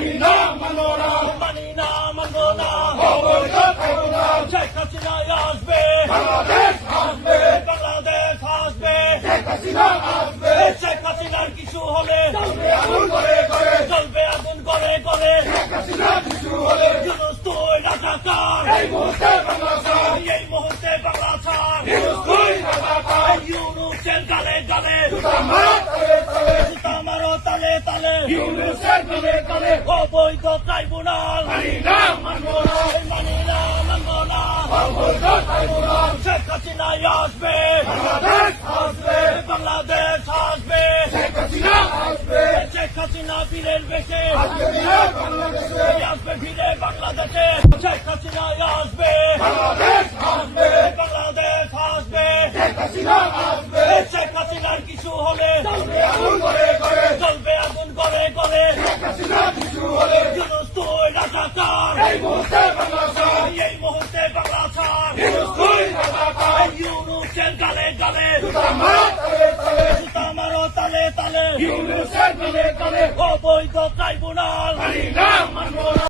মানি না মানবো না, মানি না মানবো না, অবৈধ ট্রাইব্যুনাল শেখ হাসিনা আসবে, বাংলাদেশ আসবে, বাংলাদেশ আসবে, শেখ হাসিনা আসবে, শেখ হাসিনার কিছু হলে জ্বলবে আগুন করে করে, জ্বলবে আগুন করে করে, শেখ হাসিনা কিছু হলে ইউনূস তুই রাজাকার, এই মুহূর্তে বাংলা ছাড়, এই মুহূর্তে বাংলা ছাড়, ইউনূস তুই রাজাকার, ইউনূসের গালে গালে জুতা মারো তলে তলে, জুতা মারো তালে তালে, ইউনূসের তলে তলে, অবৈধ ট্রাইব্যুনাল মানি না মানবো না, মানি না মানবো না, অবৈধ ট্রাইব্যুনাল শেখ হাসিনা আসবে, বাংলাদেশ আসবে, বাংলাদেশ আসবে, শেখ হাসিনা আসবে, শেখ হাসিনা বীরের বেশে আসবে ফিরে বাংলাদেশে, আসবে ফিরে বাংলাদেশে, শেখ হাসিনা আসবে, বাংলাদেশ আসবে, বাংলাদেশ আসবে, শেখ হাসিনা আসবে, শেখ হাসিনার কিছু হলে জ্বলবে আগুন করে করে, জ্বলবে আগুন করে করে, শেখ হাসিনা কিছু হলে ইউনূস তুই রাজাকার, এই মুহূর্তে বাংলা ছাড়, এই মুহূর্তে বাংলা ছাড়, ইউনূস তুই রাজাকার, ইউনূসের গালে গালে জুতা মারো তলে তলে, জুতা মারো তালে তালে, ইউনূসের তলে তলে, অবৈধ ট্রাইব্যুনাল মানি না মানবো না।